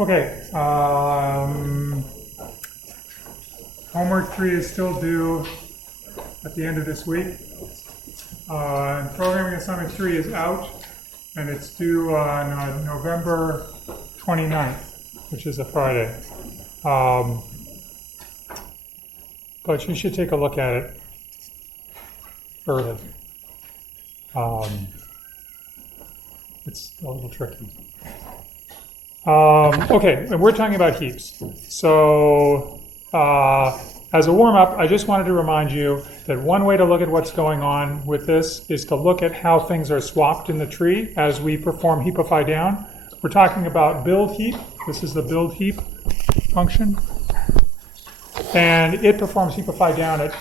Okay, homework 3 is still due at the end of this week. Programming assignment 3 is out, and it's due on November 29th, which is a Friday. But you should take a look at it early. It's a little tricky. Okay, and we're talking about heaps. So as a warm-up, I just wanted to remind you that one way to look at what's going on with this is to look at how things are swapped in the tree as we perform heapify down. We're talking about build heap. This is the build heap function. And it performs heapify down at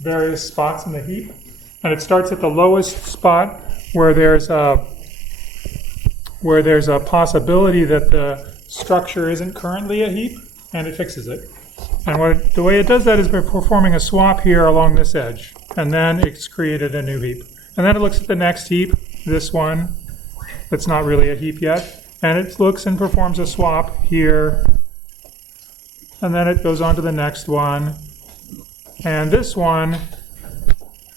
various spots in the heap. And it starts at the lowest spot where there's a possibility that the structure isn't currently a heap, and it fixes it. And the way it does that is by performing a swap here along this edge, and then it's created a new heap. And then it looks at the next heap, this one, that's not really a heap yet, and it looks and performs a swap here, and then it goes on to the next one. And this one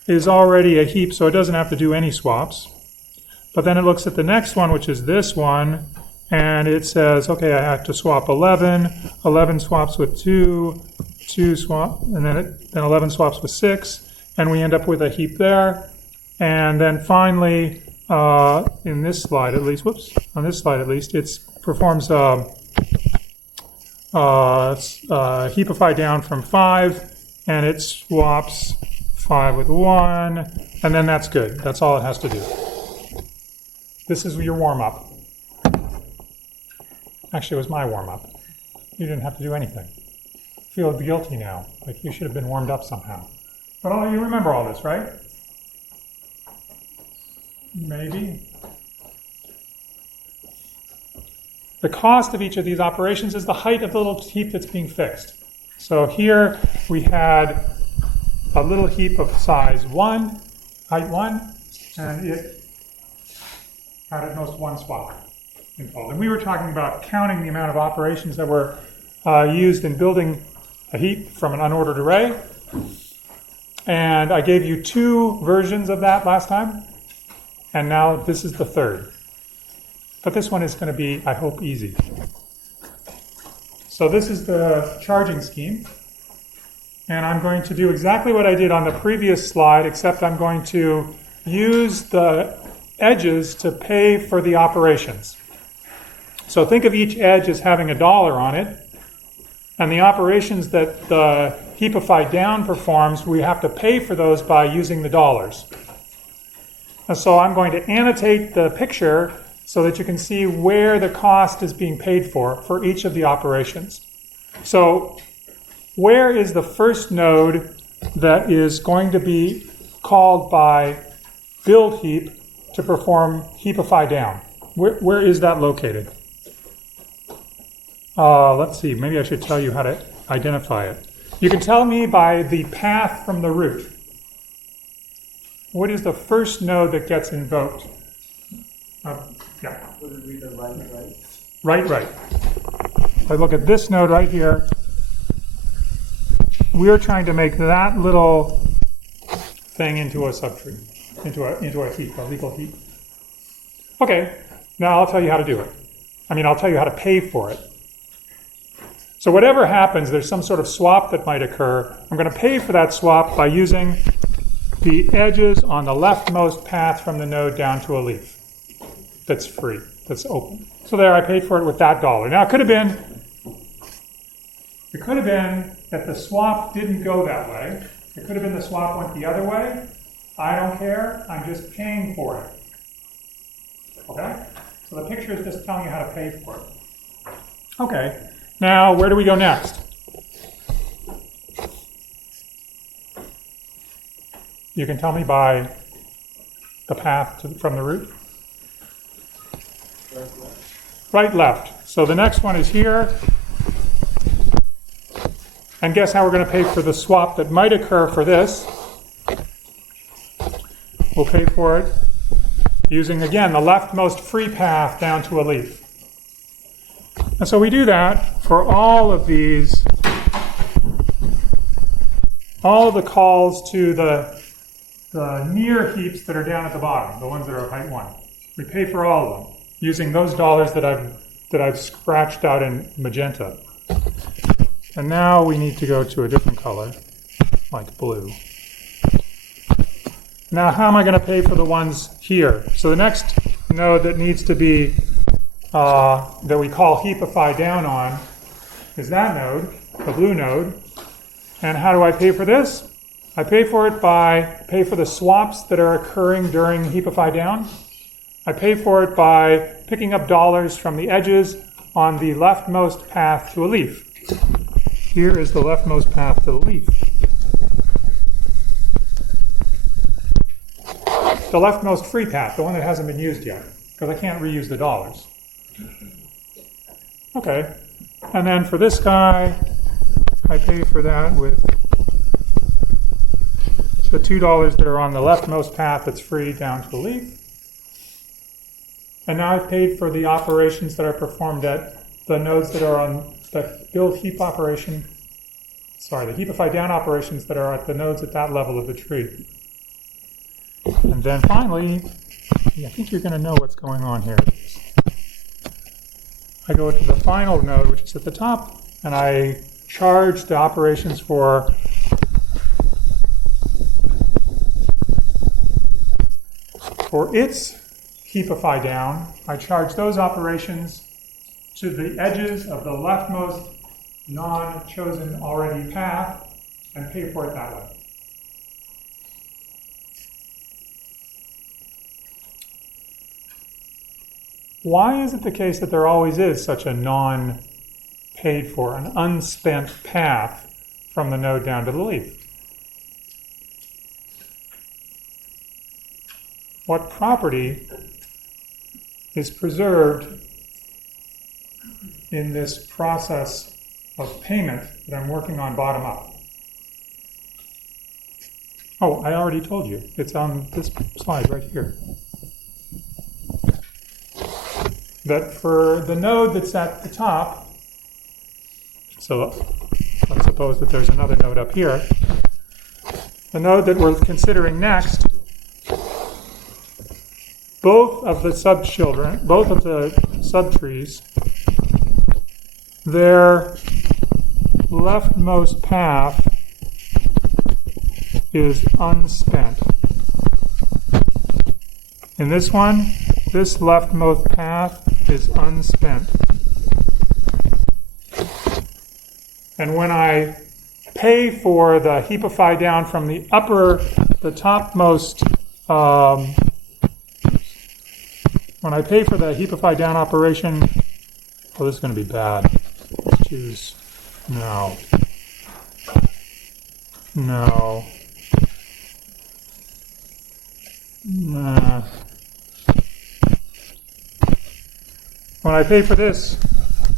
is already a heap, so it doesn't have to do any swaps. But then it looks at the next one, which is this one, and it says, okay, I have to swap 11. 11 swaps with 2, 2 swap, and then 11 swaps with 6, and we end up with a heap there. And then finally, in this slide at least, on this slide at least, it performs heapify down from 5, and it swaps 5 with 1, and then that's good. That's all it has to do. This is your warm-up. Actually, it was my warm-up. You didn't have to do anything. I feel guilty now, like you should have been warmed up somehow. But you remember all this, right? Maybe. The cost of each of these operations is the height of the little heap that's being fixed. So here we had a little heap of size 1, height 1, and it had at most 1 swap involved. And we were talking about counting the amount of operations that were used in building a heap from an unordered array. And I gave you 2 versions of that last time, and now this is the 3rd. But this one is going to be, I hope, easy. So this is the charging scheme. And I'm going to do exactly what I did on the previous slide, except I'm going to use the edges to pay for the operations. So think of each edge as having $1 on it, and the operations that the heapify down performs, we have to pay for those by using the dollars. And so I'm going to annotate the picture so that you can see where the cost is being paid for each of the operations. So where is the first node that is going to be called by build heap to perform heapify down? Where is that located? Let's see, maybe I should tell you how to identify it. You can tell me by the path from the root. What is the first node that gets invoked? Yeah. Would it be the right? Right. If I look at this node right here, we're trying to make that little thing into a subtree, into a heap, a legal heap. Okay, now I'll tell you how to do it. I'll tell you how to pay for it. So whatever happens, there's some sort of swap that might occur. I'm going to pay for that swap by using the edges on the leftmost path from the node down to a leaf that's free, that's open. So there, I paid for it with that $1. Now it could have been that the swap didn't go that way. It could have been the swap went the other way. I don't care. I'm just paying for it. Okay? So the picture is just telling you how to pay for it. Okay. Now, where do we go next? You can tell me by the path from the root. Right, left. So the next one is here. And guess how we're going to pay for the swap that might occur for this? We'll pay for it using, again, the leftmost free path down to a leaf. And so we do that for all of these, all of the calls to the near heaps that are down at the bottom, the ones that are of height 1. We pay for all of them using those dollars that I've scratched out in magenta. And now we need to go to a different color, like blue. Now how am I going to pay for the ones here? So the next node that needs to be, that we call heapify down on, is that node, the blue node. And how do I pay for this? I pay for it by, pay for the swaps that are occurring during heapify down. I pay for it by picking up dollars from the edges on the leftmost path to a leaf. Here is the leftmost path to the leaf. The leftmost free path, the one that hasn't been used yet, because I can't reuse the dollars. Okay, and then for this guy, I pay for that with the $2 that are on the leftmost path that's free down to the leaf. And now I've paid for the operations that are performed at the nodes that are on the build heap operation, the heapify down operations that are at the nodes at that level of the tree. And then finally, I think you're going to know what's going on here. I go to the final node, which is at the top, and I charge the operations for its heapify down. I charge those operations to the edges of the leftmost non-chosen already path and pay for it that way. Why is it the case that there always is such a non-paid for, an unspent path from the node down to the leaf? What property is preserved in this process of payment that I'm working on bottom up? Oh, I already told you. It's on this slide right here. That for the node that's at the top, so let's suppose that there's another node up here, the node that we're considering next, both of the subchildren, both of the subtrees, their leftmost path is unspent. In this one, this leftmost path is unspent. And when I pay for the heapify down from the topmost, when I pay for the heapify down operation, oh, this is going to be bad. Let's choose no. No. Nah. When I pay for this,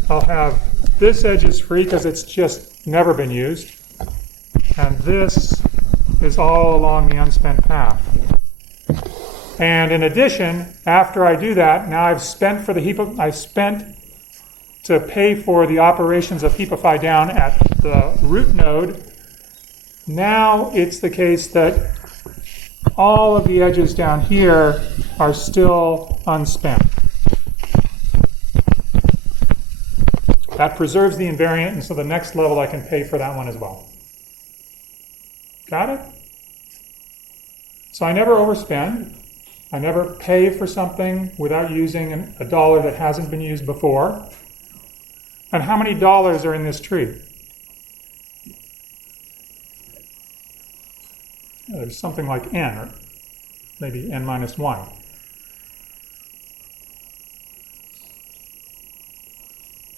I'll have this edge is free because it's just never been used, and this is all along the unspent path. And in addition, after I do that, now I've spent for the I've spent to pay for the operations of heapify down at the root node. Now it's the case that all of the edges down here are still unspent. That preserves the invariant, and so the next level I can pay for that one as well. Got it? So I never overspend. I never pay for something without using a dollar that hasn't been used before. And how many dollars are in this tree? There's something like n, or maybe n minus 1.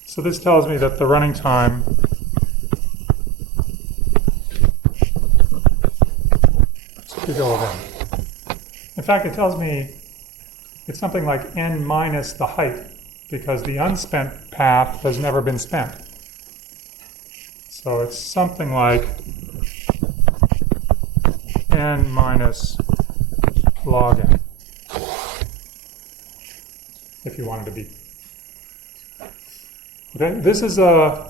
So this tells me that the running time in fact, it tells me it's something like n minus the height, because the unspent path has never been spent. So it's something like n minus log n, if you wanted to be Okay, this is an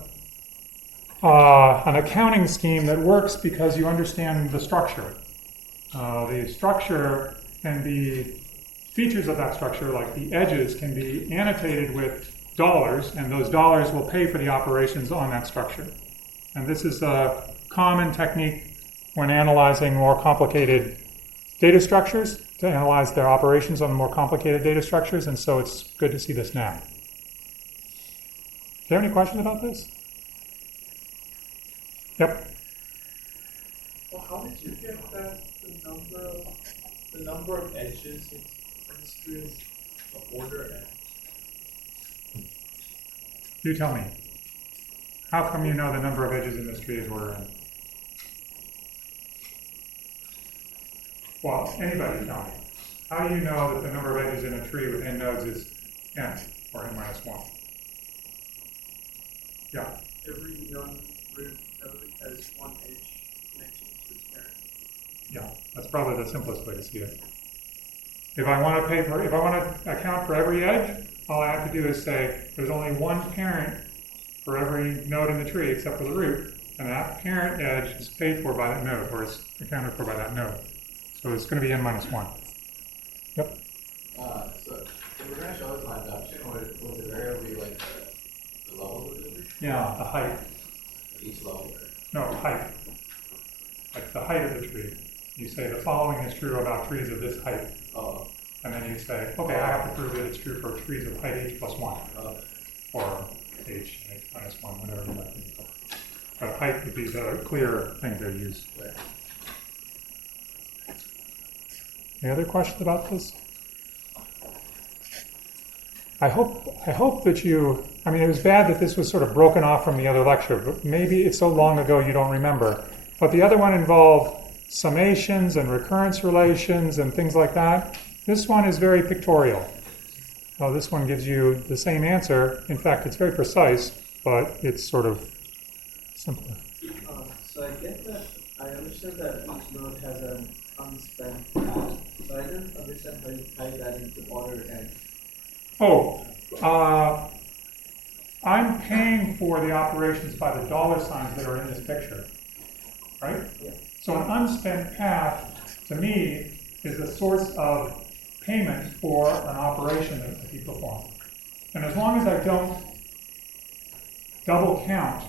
accounting scheme that works because you understand the structure. The structure can be, features of that structure, like the edges, can be annotated with dollars, and those dollars will pay for the operations on that structure. And this is a common technique when analyzing more complicated data structures, to analyze their operations on more complicated data structures, and so it's good to see this now. Do you have any questions about this? Yep. Well, how did you get that the number of edges in this tree is the order edge? You tell me. How come you know the number of edges in this tree is order n? Well, anybody tell me. How do you know that the number of edges in a tree with n nodes is n, or n minus 1? Yeah. Every young root has one edge connection to its parent. Yeah, that's probably the simplest way to see it. If I want to account for every edge, all I have to do is say there's only one parent for every node in the tree except for the root, and that parent edge is paid for by that node, or is accounted for by that node. So it's going to be n minus 1. Yep. So we're going to show this on adoption, or was it variably like the level of the tree? Yeah, the height. Each level? No, height. Like the height of the tree. You say the following is true about trees of this height. Oh. And then you say, okay, I have to prove that it's true for trees of height h plus 1. Or h minus 1, whatever you like to do. But height would be the clear thing to use. Right. Any other questions about this? I hope that you, I mean, it was bad that this was sort of broken off from the other lecture, but maybe it's so long ago you don't remember. But the other one involved summations and recurrence relations and things like that. This one is very pictorial. Well, this one gives you the same answer. In fact, it's very precise, but it's sort of simpler. So I get that, I understand that each node has an unspent path, so I don't understand how you tie that into order n. Oh, I'm paying for the operations by the dollar signs that are in this picture, right? Yeah. So an unspent path, to me, is a source of payment for an operation that you perform. And as long as I don't double count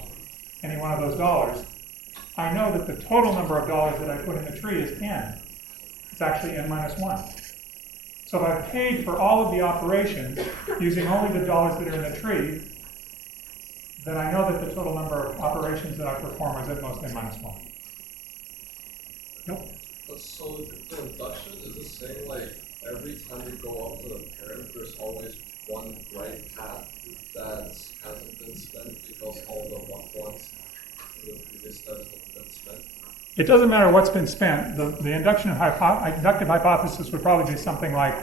any one of those dollars, I know that the total number of dollars that I put in the tree is n. It's actually n minus 1. So if I've paid for all of the operations using only the dollars that are in the tree, then I know that the total number of operations that I perform is at most n minus 1. Yep. So the induction is the same, like every time you go up to the parent, there's always one right path that hasn't been spent because all the ones in the previous steps have been spent. It doesn't matter what's been spent. The inductive hypothesis would probably be something like,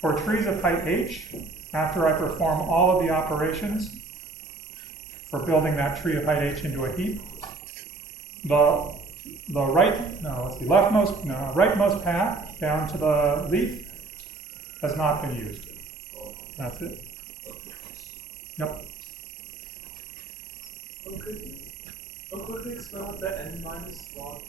for trees of height h, after I perform all of the operations for building that tree of height h into a heap, rightmost path down to the leaf has not been used. That's it. Yep. Quickly explain what the n minus 1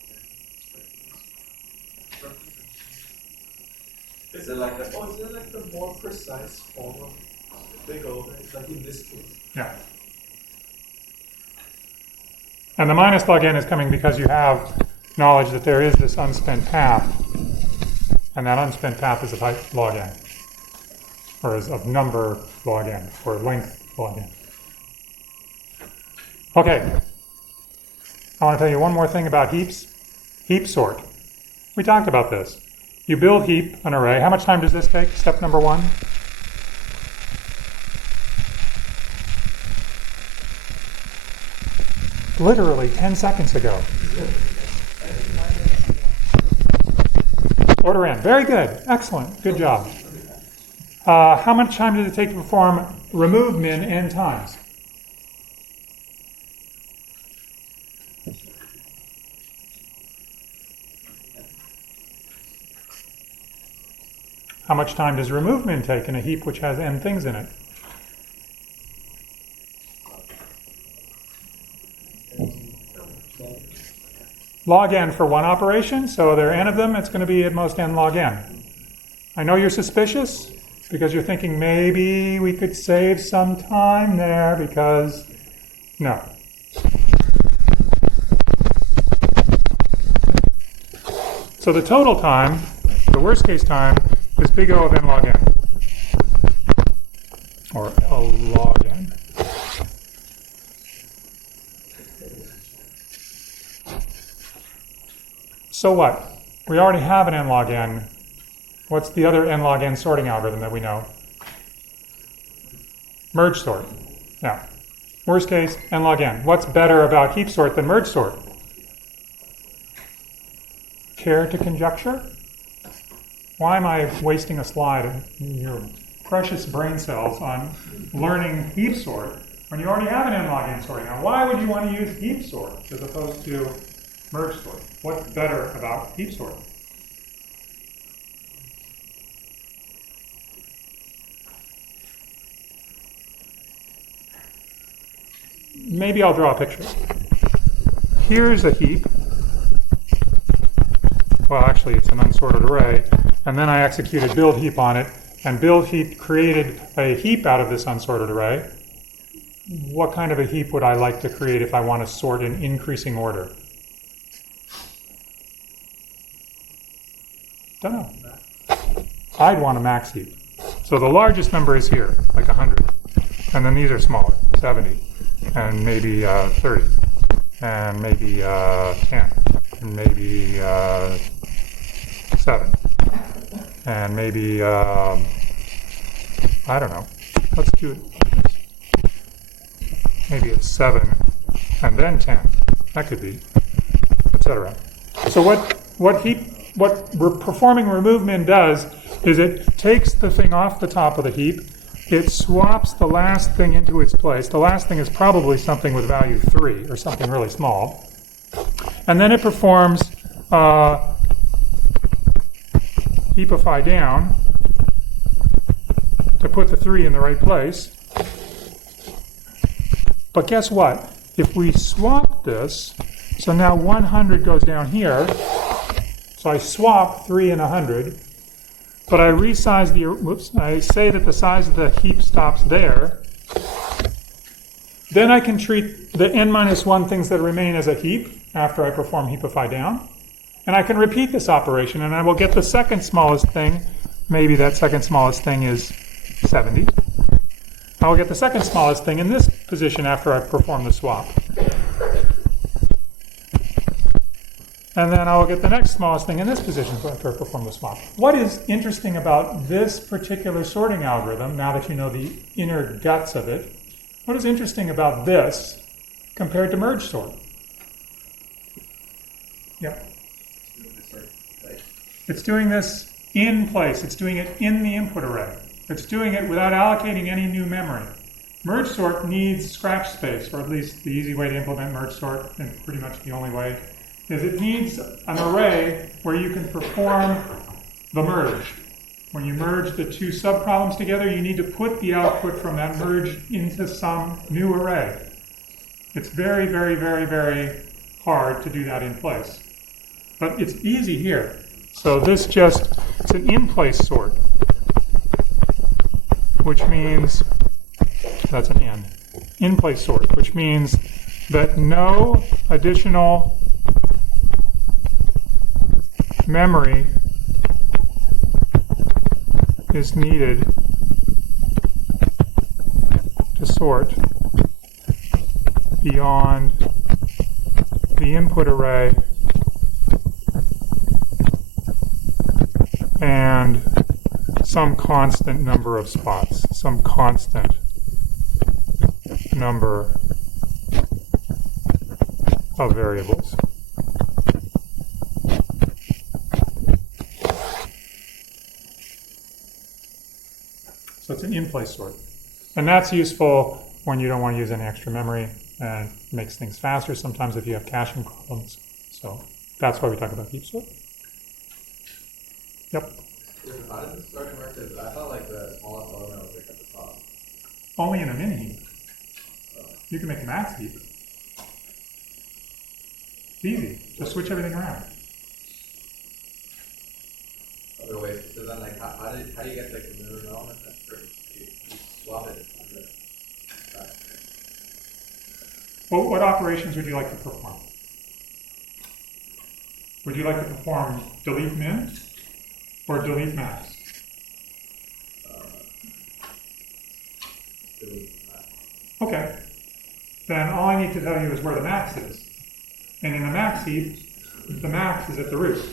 is. Is it like the more precise form of big O, like in this case? Yeah. And the minus log n is coming because you have knowledge that there is this unspent path, and that unspent path is of height log n, or is of number log n, or length log n. Okay, I want to tell you one more thing about heaps. Heapsort. We talked about this. You build heap an array. How much time does this take? Step number 1. Literally 10 seconds ago. Order n. Very good. Excellent. Good job. How much time did it take to perform remove min n times? How much time does remove min take in a heap which has n things in it? log n for one operation, so there are n of them, it's going to be at most n log n. I know you're suspicious because you're thinking maybe we could save some time there because, no. So the total time, the worst case time, is big O of n log n, or L log n. So what? We already have an n log n. What's the other n log n sorting algorithm that we know? Merge sort. Now, worst case, n log n. What's better about heap sort than merge sort? Care to conjecture? Why am I wasting a slide of your precious brain cells on learning heap sort when you already have an n log n sorting? Now, why would you want to use heap sort as opposed to merge sort? What's better about heap sort? Maybe I'll draw a picture. Here's a heap. Well, actually, it's an unsorted array. And then I executed build heap on it, and build heap created a heap out of this unsorted array. What kind of a heap would I like to create if I want to sort in increasing order? Don't know. I'd want a max heap. So the largest number is here, like 100. And then these are smaller, 70, and maybe 30, and maybe 10, and maybe 7, and maybe, I don't know, let's do it. Maybe it's 7, and then 10. That could be, etc. So what performing remove min does is it takes the thing off the top of the heap, it swaps the last thing into its place. The last thing is probably something with value 3 or something really small. And then it performs heapify down to put the 3 in the right place. But guess what? If we swap this, so now 100 goes down here. So I swap 3 and 100, but I resize I say that the size of the heap stops there. Then I can treat the n minus 1 things that remain as a heap after I perform heapify down. And I can repeat this operation, and I will get the second smallest thing. Maybe that second smallest thing is 70. I will get the second smallest thing in this position after I perform the swap. And then I will get the next smallest thing in this position after I perform the swap. What is interesting about this particular sorting algorithm, now that you know the inner guts of it, what is interesting about this compared to merge sort? Yep. It's doing this in place. It's doing it in the input array. It's doing it without allocating any new memory. Merge sort needs scratch space, or at least the easy way to implement merge sort, and pretty much the only way, is it needs an array where you can perform the merge. When you merge the two subproblems together, you need to put the output from that merge into some new array. It's very, very, very, very hard to do that in place. But it's easy here. So this it's an in-place sort, which means, that's an n, in-place sort, which means that no additional memory is needed to sort beyond the input array and some constant number of spots, some constant number of variables. So it's an in-place sort. And that's useful when you don't want to use any extra memory and makes things faster sometimes if you have caching problems. So that's why we talk about heap sort. Yep. How does this sorting work? Because I thought like the smallest element was like at the top. Only in a mini heap. You can make a max heap. It's easy. Just switch everything around. Other ways, so then like how do you get like the minimum element? You swap it on the back. Well, what operations would you like to perform? Would you like to perform delete min or delete max? Delete. Okay. Then all I need to tell you is where the max is. And in the max heap, the max is at the root.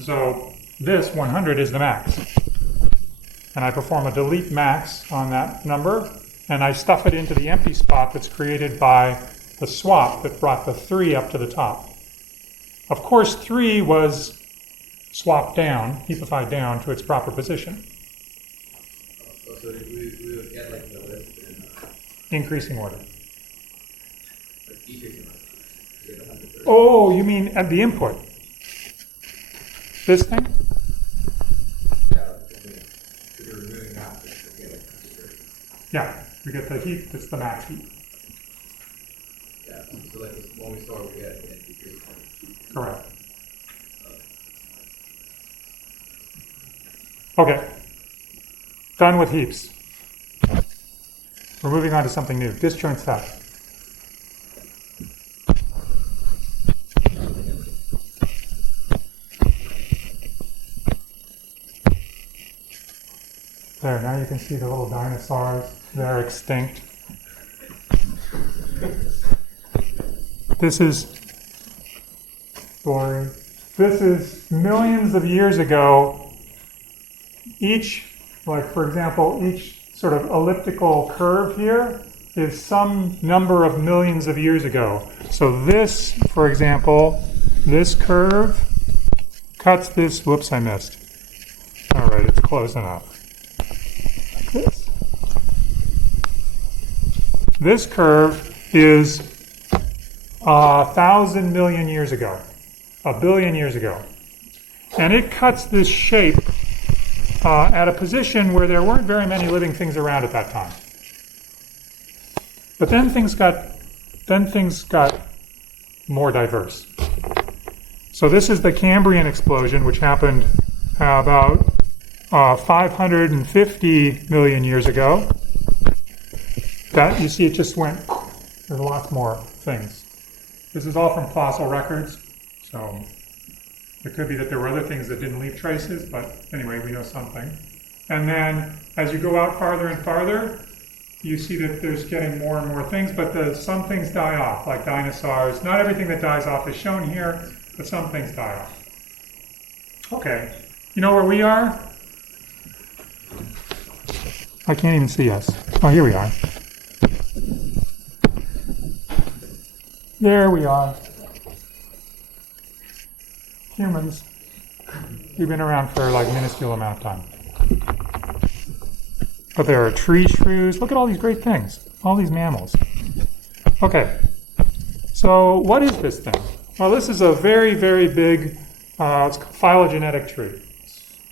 So this 100 is the max. And I perform a delete max on that number, and I stuff it into the empty spot that's created by the swap that brought the 3 up to the top. Of course, 3 was swapped down, heapified down to its proper position. So we would get like the list in Increasing order. like decreasing order. You get 130. Oh, you mean at the input? This thing? Yeah, because you're removing that, you get like 130. Yeah, we get the heap that's the max heap. Yeah, so like this, when we store, we get a decreasing order. Correct. Okay. Done with heaps. We're moving on to something new. Disjoint set. There, now you can see the little dinosaurs. They're extinct. This is story. This is millions of years ago. Each, like for example, each sort of elliptical curve here is some number of millions of years ago. So this, for example, this curve cuts this, whoops, I missed. All right, it's close enough. Like this. This curve is 1,000 million years ago, 1 billion years ago. And it cuts this shape at a position where there weren't very many living things around at that time. But then things got more diverse. So this is the Cambrian explosion, which happened about 550 million years ago. That, you see, it just went, there's lots more things. This is all from fossil records, so it could be that there were other things that didn't leave traces, but anyway, we know something. And then as you go out farther and farther, you see that there's getting more and more things, but some things die off, like dinosaurs. Not everything that dies off is shown here, but some things die off. Okay, you know where we are? I can't even see us. Oh, here we are. There we are. Humans. We've been around for like a minuscule amount of time. But there are tree shrews. Look at all these great things. All these mammals. Okay. So what is this thing? Well, this is a very, very big, it's called phylogenetic tree.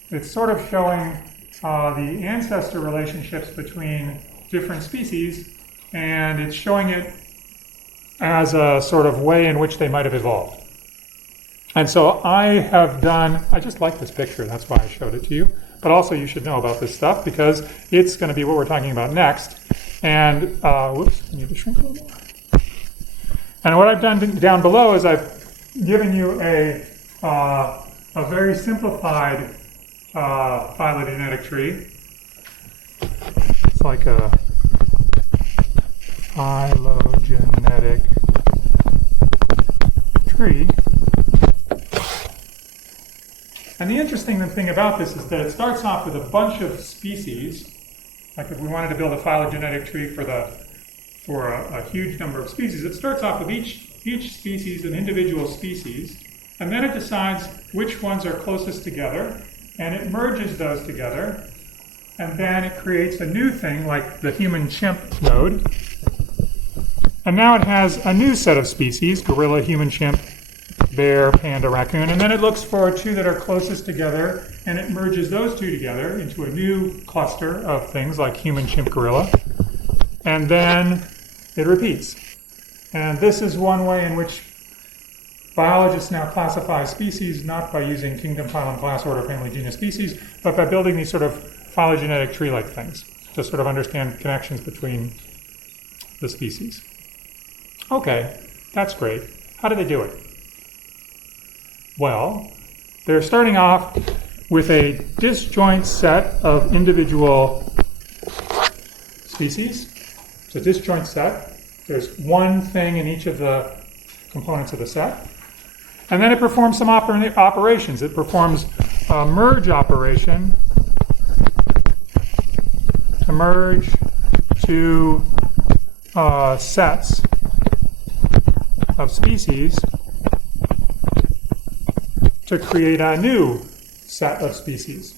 It's sort of showing the ancestor relationships between different species, and it's showing it as a sort of way in which they might have evolved. And so I just like this picture, that's why I showed it to you. But also you should know about this stuff because it's going to be what we're talking about next. And, whoops, I need to shrink a little more. And what I've done down below is I've given you a very simplified phylogenetic tree. It's like a phylogenetic tree. And the interesting thing about this is that it starts off with a bunch of species. Like if we wanted to build a phylogenetic tree for a huge number of species, it starts off with each species an individual species, and then it decides which ones are closest together, and it merges those together, and then it creates a new thing like the human-chimp node. And now it has a new set of species, gorilla, human-chimp, bear, panda, raccoon, and then it looks for two that are closest together, and it merges those two together into a new cluster of things like human, chimp, gorilla, and then it repeats. And this is one way in which biologists now classify species not by using kingdom, phylum, class, order, family, genus, species, but by building these sort of phylogenetic tree-like things to sort of understand connections between the species. Okay, that's great. How do they do it? Well, they're starting off with a disjoint set of individual species. It's a disjoint set. There's one thing in each of the components of the set. And then it performs some operations. It performs a merge operation to merge two sets of species to create a new set of species.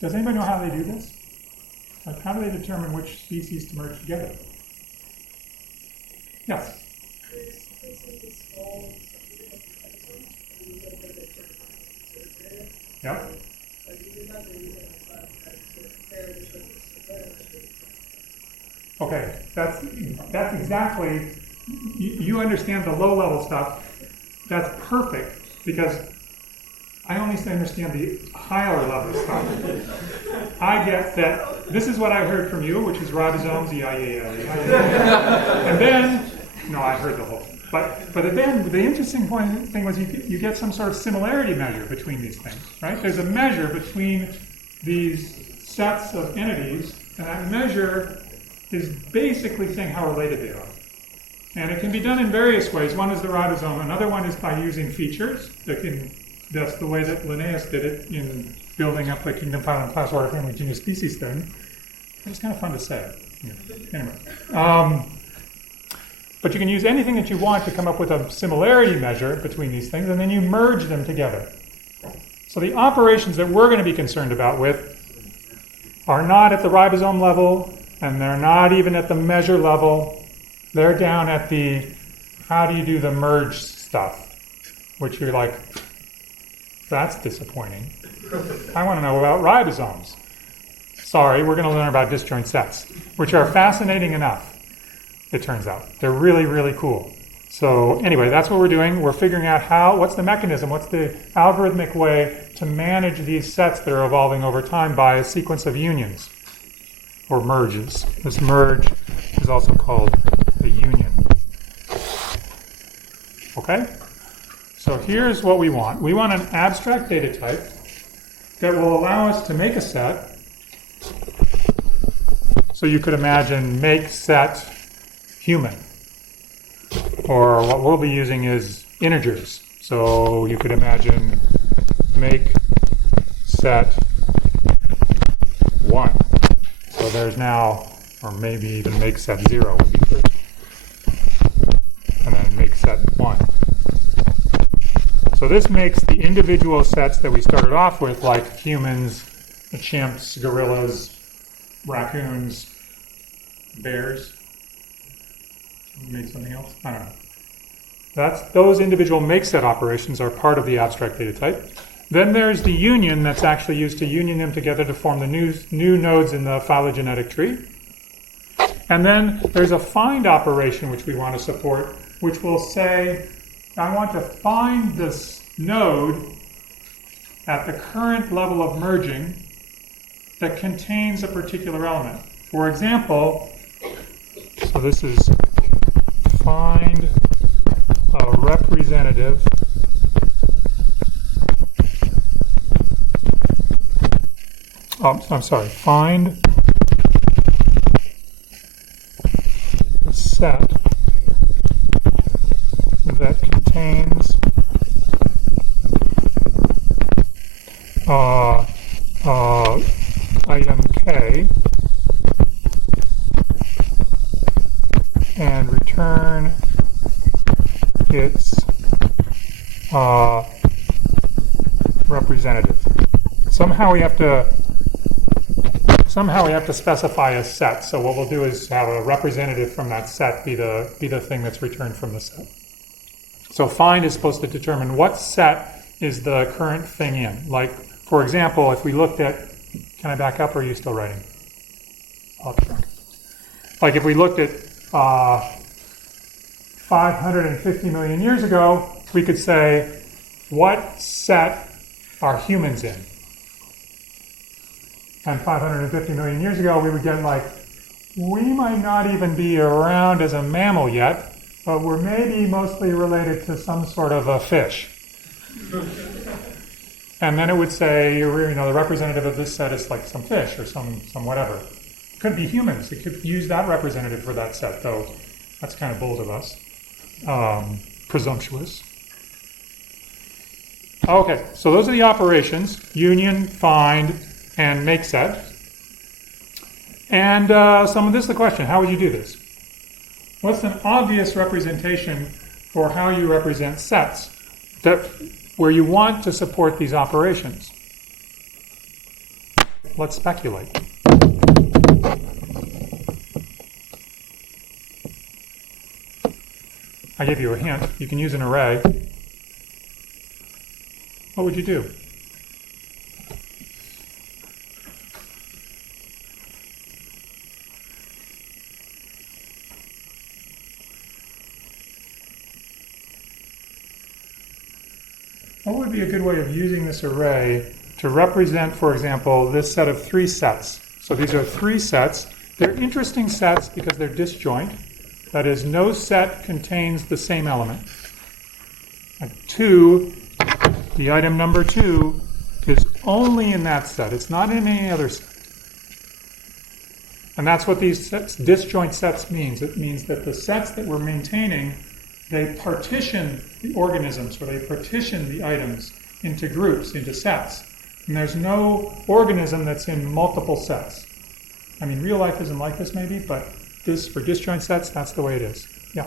Does anybody know how they do this? Like, how do they determine which species to merge together? Yes? Yeah. Okay, that's exactly, you understand the low-level stuff. That's perfect, because I only understand the higher level stuff. I get that this is what I heard from you, which is ribosomes, and then, no, I heard the whole thing. But then the interesting thing was you get some sort of similarity measure between these things, right? There's a measure between these sets of entities, and that measure is basically saying how related they are. And it can be done in various ways. One is the ribosome. Another one is by using features. That's the way that Linnaeus did it in building up the kingdom, phylum, class, order, family, genus, species thing. It's kind of fun to say. Anyway. But you can use anything that you want to come up with a similarity measure between these things, and then you merge them together. So the operations that we're going to be concerned about with are not at the ribosome level, and they're not even at the measure level. They're down at the, how do you do the merge stuff? Which you're like, that's disappointing. I want to know about ribosomes. Sorry, we're going to learn about disjoint sets, which are fascinating enough, it turns out. They're really, really cool. So anyway, that's what we're doing. We're figuring out what's the mechanism, what's the algorithmic way to manage these sets that are evolving over time by a sequence of unions or merges. This merge is also called the union. Okay? So here's what we want. We want an abstract data type that will allow us to make a set. So you could imagine make set human. Or what we'll be using is integers. So you could imagine make set 1. So there's now, or maybe even make set 0 would be first. And then make set 1. So this makes the individual sets that we started off with, like humans, chimps, gorillas, raccoons, bears. Made something else? I don't know. Those individual make set operations are part of the abstract data type. Then there's the union that's actually used to union them together to form the new nodes in the phylogenetic tree. And then there's a find operation which we want to support, which will say, I want to find this node at the current level of merging that contains a particular element. For example, so this is find a representative find a set that contains item K and return its representative. Somehow we have to specify a set. So what we'll do is have a representative from that set be the thing that's returned from the set. So find is supposed to determine what set is the current thing in. Like, for example, if we looked at, can I back up or are you still writing? I'll have to back up. Like if we looked at 550 million years ago, we could say, what set are humans in? And 550 million years ago, we would get like, we might not even be around as a mammal yet, but we're maybe mostly related to some sort of a fish. And then it would say, the representative of this set is like some fish or some whatever. It could be humans. It could use that representative for that set, though that's kind of bold of us. Presumptuous. Okay, so those are the operations: union, find, and make set. And this is the question: how would you do this? What's an obvious representation for how you represent sets where you want to support these operations? Let's speculate. I gave you a hint. You can use an array. What would you do? What would be a good way of using this array to represent, for example, this set of 3 sets? So these are 3 sets. They're interesting sets because they're disjoint. That is, no set contains the same element. And 2, the item number 2, is only in that set. It's not in any other set. And that's what these sets, disjoint sets means. It means that the sets that we're maintaining, they partition the organisms, or they partition the items into groups, into sets. And there's no organism that's in multiple sets. I mean, real life isn't like this maybe, but this, for disjoint sets, that's the way it is. Yeah?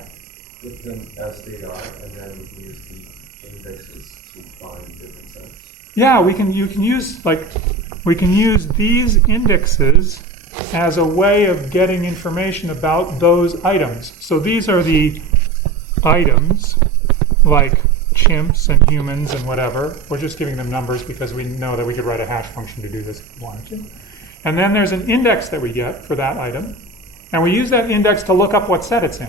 With them as they are, and then we can use the indexes to find different sets. Yeah, we can use these indexes as a way of getting information about those items. So these are the items, like chimps and humans and whatever. We're just giving them numbers because we know that we could write a hash function to do this if we wanted to. And then there's an index that we get for that item, and we use that index to look up what set it's in.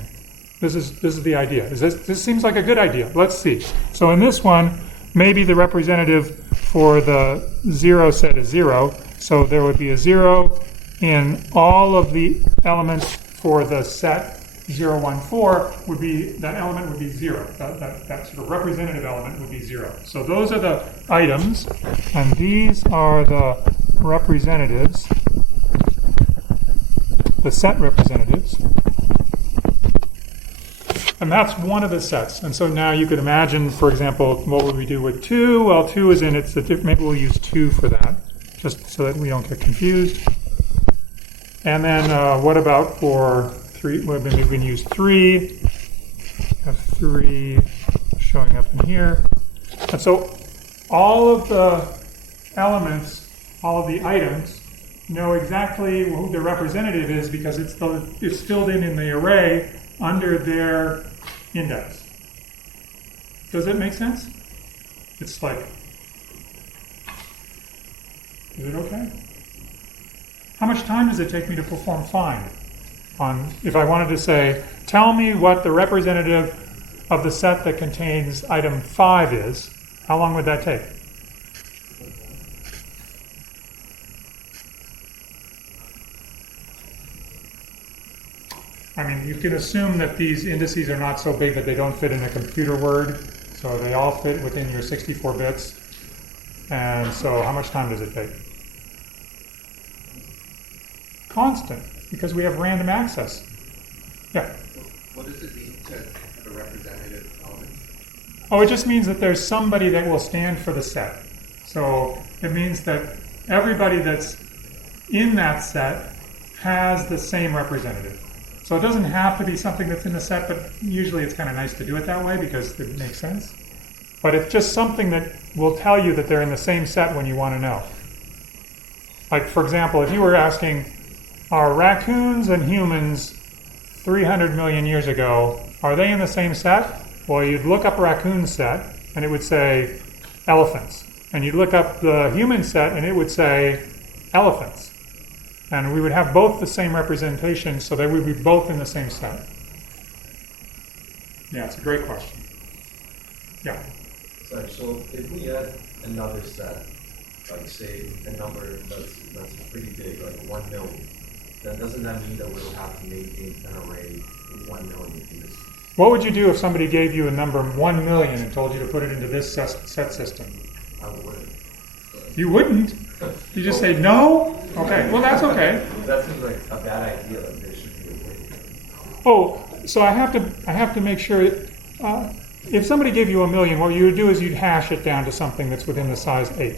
This is the idea. This seems like a good idea. Let's see. So in this one, maybe the representative for the 0 set is 0. So there would be a 0 in all of the elements for the set 0, 1, 4 would be, that element would be 0. That sort of representative element would be 0. So those are the items, and these are the representatives, the set representatives. And that's one of the sets. And so now you could imagine, for example, what would we do with 2? Well, 2 is in, maybe we'll use 2 for that, just so that we don't get confused. And then what about for 3? Well, maybe we can use 3. Have 3 showing up in here. And so all of the elements, all of the items, know exactly who the representative is because it's filled in the array under their index. Does it make sense? It's like, is it okay? How much time does it take me to perform find? If I wanted to say, tell me what the representative of the set that contains item 5 is, how long would that take? I mean, you can assume that these indices are not so big that they don't fit in a computer word, so they all fit within your 64 bits. And so how much time does it take? Constant, because we have random access. Yeah? What does it mean to have a representative element? Oh, it just means that there's somebody that will stand for the set. So it means that everybody that's in that set has the same representative. So it doesn't have to be something that's in the set, but usually it's kind of nice to do it that way because it makes sense. But it's just something that will tell you that they're in the same set when you want to know. Like, for example, if you were asking, are raccoons and humans 300 million years ago, are they in the same set? Well, you'd look up raccoon set, and it would say elephants. And you'd look up the human set, and it would say elephants. And we would have both the same representation, so they would be both in the same set. Yeah, it's a great question. Yeah. Sorry, so if we add another set, like say a number that's pretty big, like 1 million, then doesn't that mean that we'll have to maintain an array with 1 million units? What would you do if somebody gave you a number 1 million and told you to put it into this set system? I wouldn't. You wouldn't? You just say no? Okay, well that's okay. That seems like a bad idea. Like there should be a way. Oh, so I have to make sure. If somebody gave you 1 million, what you would do is you'd hash it down to something that's within the size 8.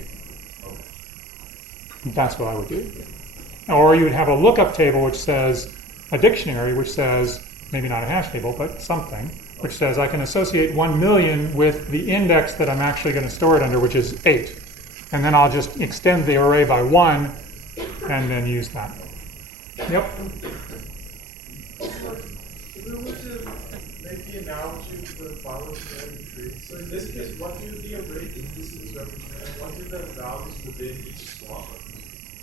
That's what I would do. Or you would have a lookup table which says, a dictionary which says, maybe not a hash table, but something, which says I can associate 1 million with the index that I'm actually going to store it under, which is 8. And then I'll just extend the array by 1 and then use that. Yep. If we were to make the analogy to the phylogenetic tree, so in this case, what do the array indices represent, and what do the values within each swap?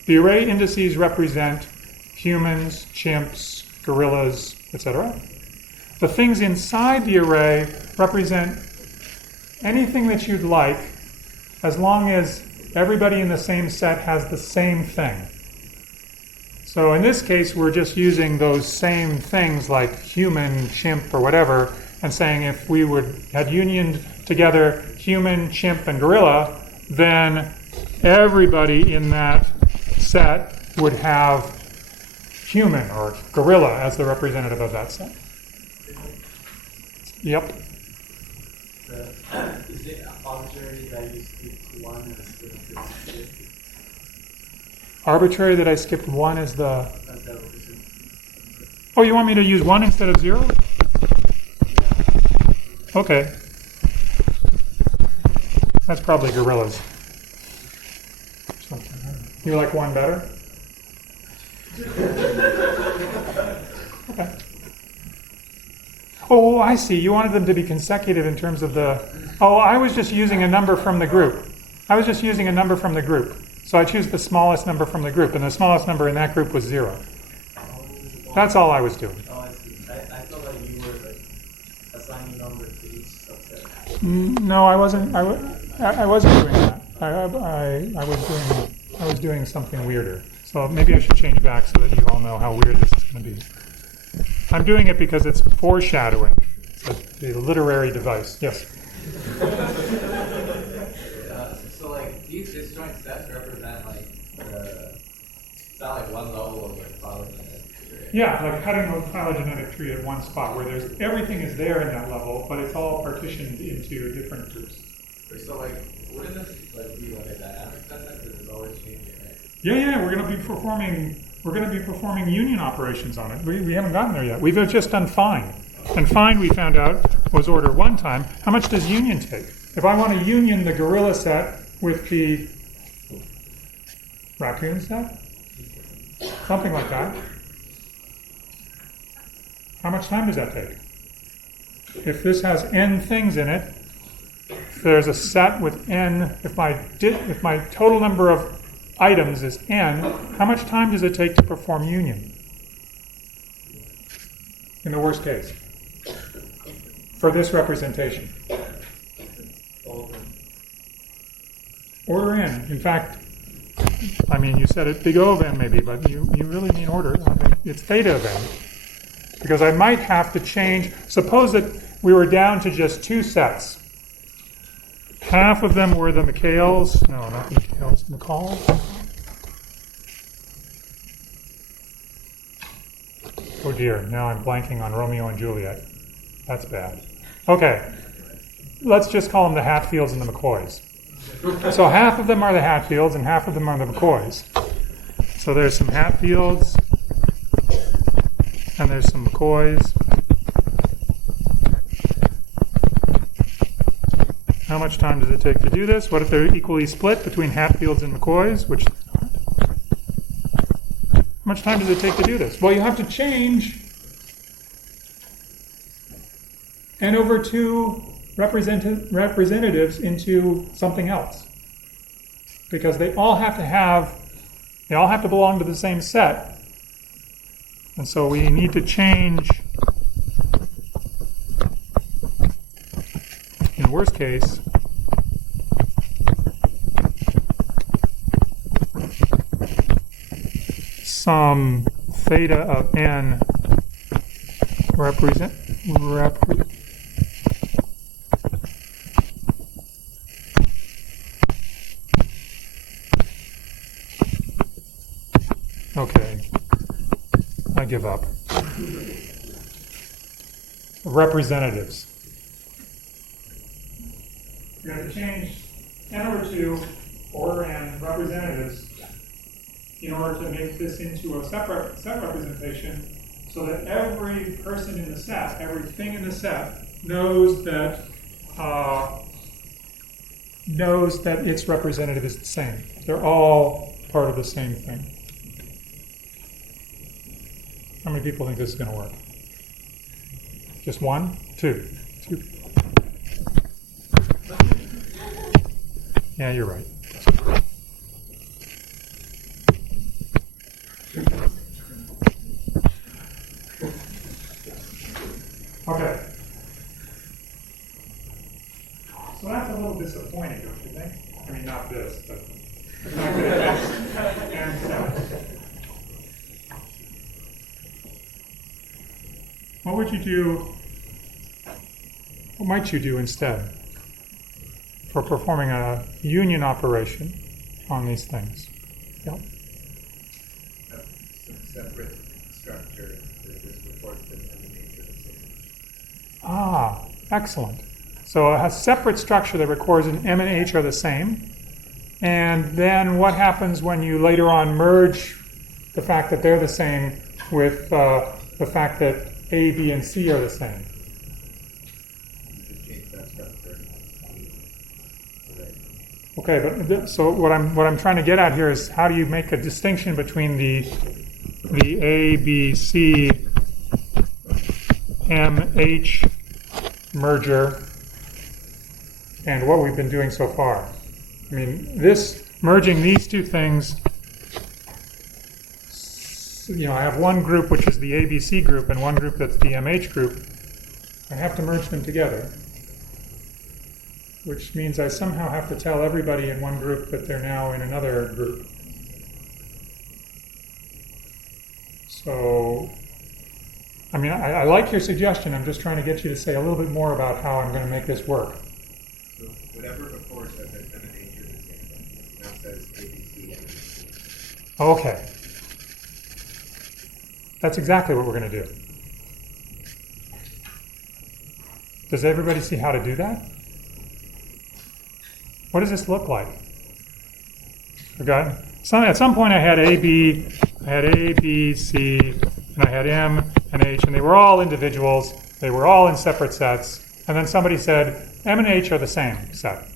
The array indices represent humans, chimps, gorillas, etc. The things inside the array represent anything that you'd like, as long as everybody in the same set has the same thing. So in this case, we're just using those same things like human, chimp, or whatever, and saying if we had unioned together human, chimp, and gorilla, then everybody in that set would have human or gorilla as the representative of that set. Yep. Is it arbitrary that you skip to 1 and skip to 0? Arbitrary that I skipped 1 is the... As that represents. Oh, you want me to use 1 instead of 0? Okay. That's probably gorillas. You like 1 better? Okay. Oh, I see. You wanted them to be consecutive in terms of the... Oh, I was just using a number from the group. So I choose the smallest number from the group, and the smallest number in that group was 0. That's all I was doing. Oh, I see. I thought like you were like assigning numbers to each subset. No, I wasn't. I wasn't doing that. I was doing something weirder. So maybe I should change back so that you all know how weird this is going to be. I'm doing it because it's foreshadowing. It's a literary device. Yes. So like these disjoint sets represent like it's not like one level of like phylogenetic tree. Yeah, like cutting a phylogenetic tree at one spot where everything is there in that level, but it's all partitioned into different groups. So like wouldn't this like be like a dynamic set then because it's always changing, right? Yeah, we're going to be performing union operations on it. We haven't gotten there yet. We've just done find. And find, we found out, was order 1 time. How much does union take? If I want to union the gorilla set with the raccoon set, something like that, how much time does that take? If this has n things in it, if there's a set with n, if my total number of items is n, how much time does it take to perform union? In the worst case, for this representation. Order n. In fact, I mean, you said it big O of n maybe, but you really mean order. I mean, it's theta of n. Because I might have to change, suppose that we were down to just 2 sets. Half of them were the McHale's, no, not the McHale's, McCall's. Oh dear, now I'm blanking on Romeo and Juliet. That's bad. Okay, let's just call them the Hatfields and the McCoys. So half of them are the Hatfields and half of them are the McCoys. So there's some Hatfields and there's some McCoys. How much time does it take to do this? What if they're equally split between Hatfields and McCoys? How much time does it take to do this? Well, you have to change n over 2 representatives into something else. Because they all have to belong to the same set. And so we need to change worst case, some theta of n okay, I give up. Representatives. We're going to change n over 2 or n representatives in order to make this into a set representation so that every person in the set, everything in the set, knows that its representative is the same. They're all part of the same thing. How many people think this is going to work? Just one? Two? Two. Yeah, you're right. Okay. So that's a little disappointing, don't you think? I mean, not this, but the fact that it's and sets. What would you do? What might you do instead for performing a union operation on these things? Yep. Some separate structure that is reported in the nature of the same. Ah, excellent. So a separate structure that records in M and H are the same. And then what happens when you later on merge the fact that they're the same with the fact that A, B, and C are the same? You just change that structure. Okay, but so what I'm trying to get at here is how do you make a distinction between the A, B, C, M, H merger and what we've been doing so far? I mean, this merging these two things, you know, I have one group which is the ABC group and one group that's the MH group. I have to merge them together, which means I somehow have to tell everybody in one group that they're now in another group. So, I mean, I like your suggestion. I'm just trying to get you to say a little bit more about how I'm going to make this work. So whatever records as an M&H is the same thing. Now says ABC and ABC. Okay. That's exactly what we're going to do. Does everybody see how to do that? What does this look like? Okay. At some point I had A, B, C, and I had M and H, and they were all individuals. They were all in separate sets. And then somebody said, M and H are the same set.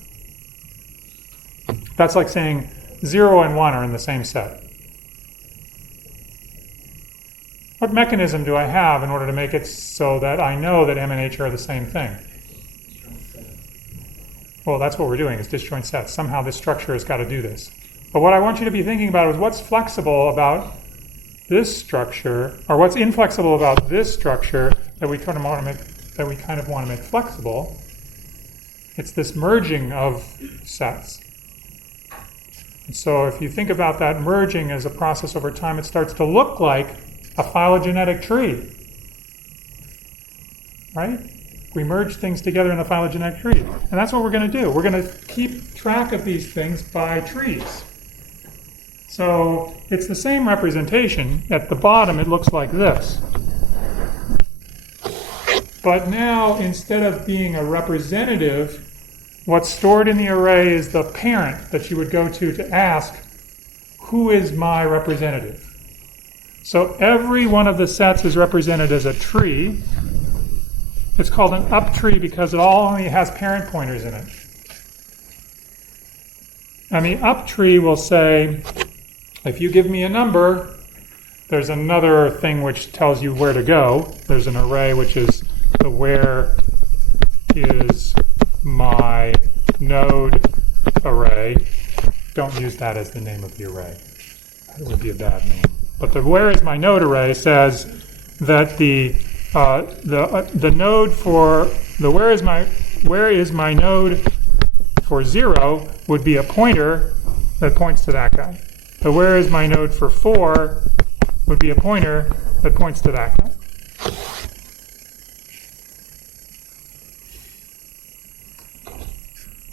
That's like saying 0 and 1 are in the same set. What mechanism do I have in order to make it so that I know that M and H are the same thing? Well, that's what we're doing, is disjoint sets. Somehow this structure has got to do this. But what I want you to be thinking about is what's flexible about this structure, or what's inflexible about this structure that we kind of want to make flexible. It's this merging of sets. And so if you think about that merging as a process over time, it starts to look like a phylogenetic tree, right? We merge things together in a phylogenetic tree. And that's what we're going to do. We're going to keep track of these things by trees. So it's the same representation. At the bottom, it looks like this. But now, instead of being a representative, what's stored in the array is the parent that you would go to ask, who is my representative? So every one of the sets is represented as a tree. It's called an up tree because it all only has parent pointers in it. And the up tree will say, if you give me a number, there's another thing which tells you where to go. There's an array which is the where is my node array. Don't use that as the name of the array. It would be a bad name. But the where is my node array says that the node for the where is my where is my node for 0 would be a pointer that points to that guy. So where is my node for 4 would be a pointer that points to that guy.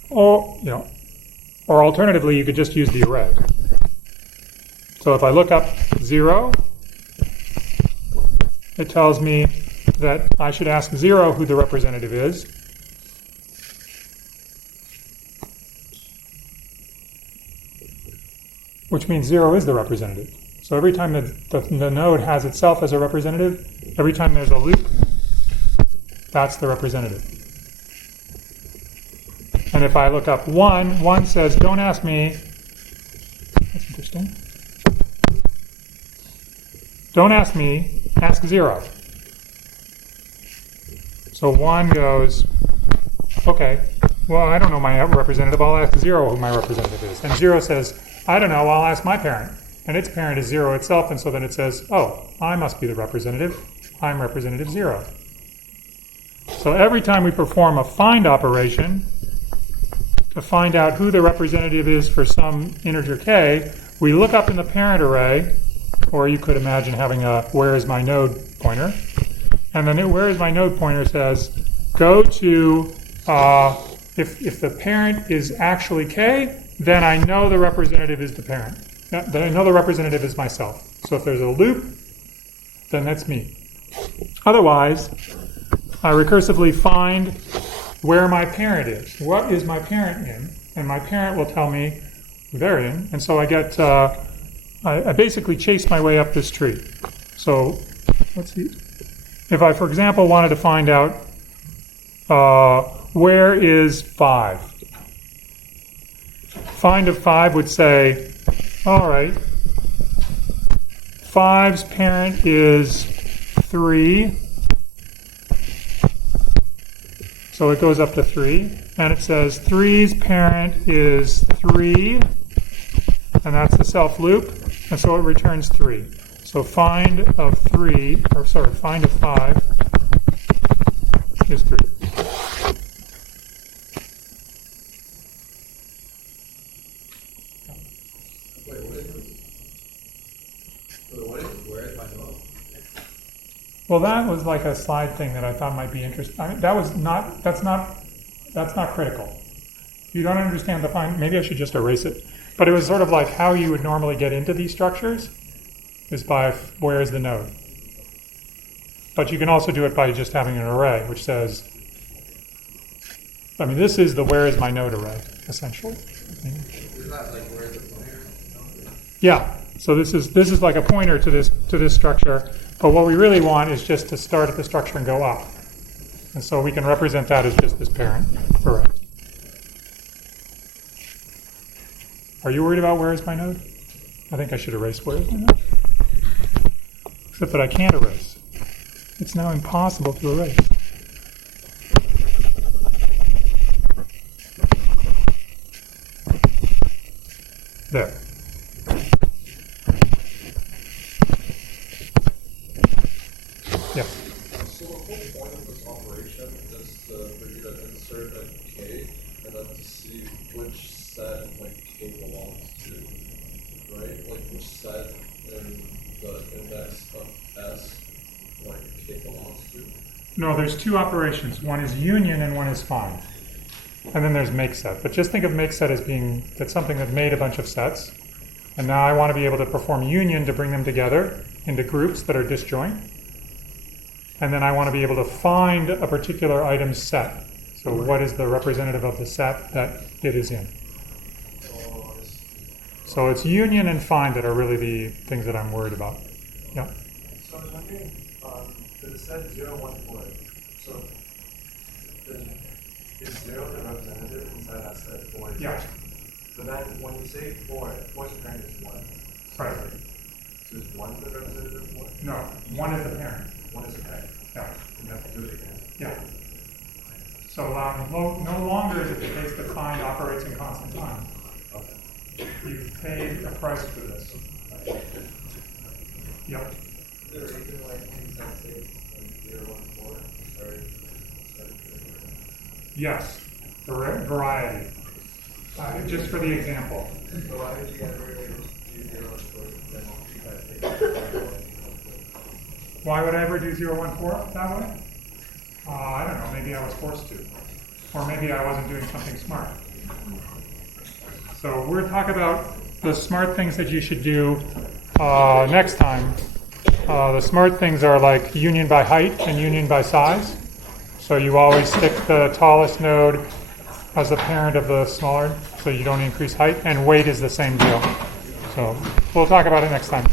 Or, or alternatively, you could just use the array. So if I look up 0, it tells me that I should ask 0 who the representative is. Which means 0 is the representative. So every time the node has itself as a representative, every time there's a loop, that's the representative. And if I look up 1, 1 says, don't ask me. That's interesting. Don't ask me, ask 0. So 1 goes, okay, well, I don't know my representative, I'll ask 0 who my representative is. And 0 says, I don't know, I'll ask my parent. And its parent is 0 itself, and so then it says, oh, I must be the representative. I'm representative 0. So every time we perform a find operation to find out who the representative is for some integer k, we look up in the parent array, or you could imagine having a where is my node pointer. And then where is my node pointer says, go to, if the parent is actually k, then I know the representative is the parent. Then I know the representative is myself. So if there's a loop, then that's me. Otherwise, I recursively find where my parent is. What is my parent in? And my parent will tell me they're in. And so I get, I basically chase my way up this tree. So let's see. If I, for example, wanted to find out where is 5? Find of 5 would say, all right, 5's parent is 3. So it goes up to 3. And it says 3's parent is 3. And that's the self loop. And so it returns 3. So find of 5 is 3. Where is my node? Well, that was like a slide thing that I thought might be interesting. I mean, that's not critical. If you don't understand the find, maybe I should just erase it. But it was sort of like how you would normally get into these structures is by where is the node. But you can also do it by just having an array, which says, I mean, this is the where is my node array, essentially. Isn't that like where is the pointer? Yeah. So this is like a pointer to this structure. But what we really want is just to start at the structure and go up. And so we can represent that as just this parent array. Are you worried about where is my node? I think I should erase where is my node. Except that I can't erase. It's now impossible to erase. There. Yeah. So the whole point of this operation is for you to insert a k and then to see which set k belongs to, right? Like which set in the index of S k belongs to. No, there's two operations. One is union and one is find. And then there's make set. But just think of make set as being that's something that made a bunch of sets. And now I want to be able to perform union to bring them together into groups that are disjoint. And then I want to be able to find a particular item's set. So what is the representative of the set that it is in? So it's union and find that are really the things that I'm worried about. Yeah. So I was wondering, for the set 0, 1, 4, so is 0 the representative inside that set? Or is Yeah. So then when you say 4's parent is 1. Right. So is 1 the representative of 4? No, one is the parent. 1 is the parent. Yeah. You have to do it again. Yeah. So no longer is it the case that find operates in constant time. Okay. You've paid a price for this. Yep. Is there a reason why things like say 0, 1, 4 started Yes, variety. Just for the example. So why did you ever do 0 and 4 then multiply it? Why would I ever do 0, 1, 4 that way? I don't know, maybe I was forced to. Or maybe I wasn't doing something smart. So we're talking about the smart things that you should do next time. The smart things are like union by height and union by size. So you always stick the tallest node as the parent of the smaller, so you don't increase height, and weight is the same deal. So we'll talk about it next time.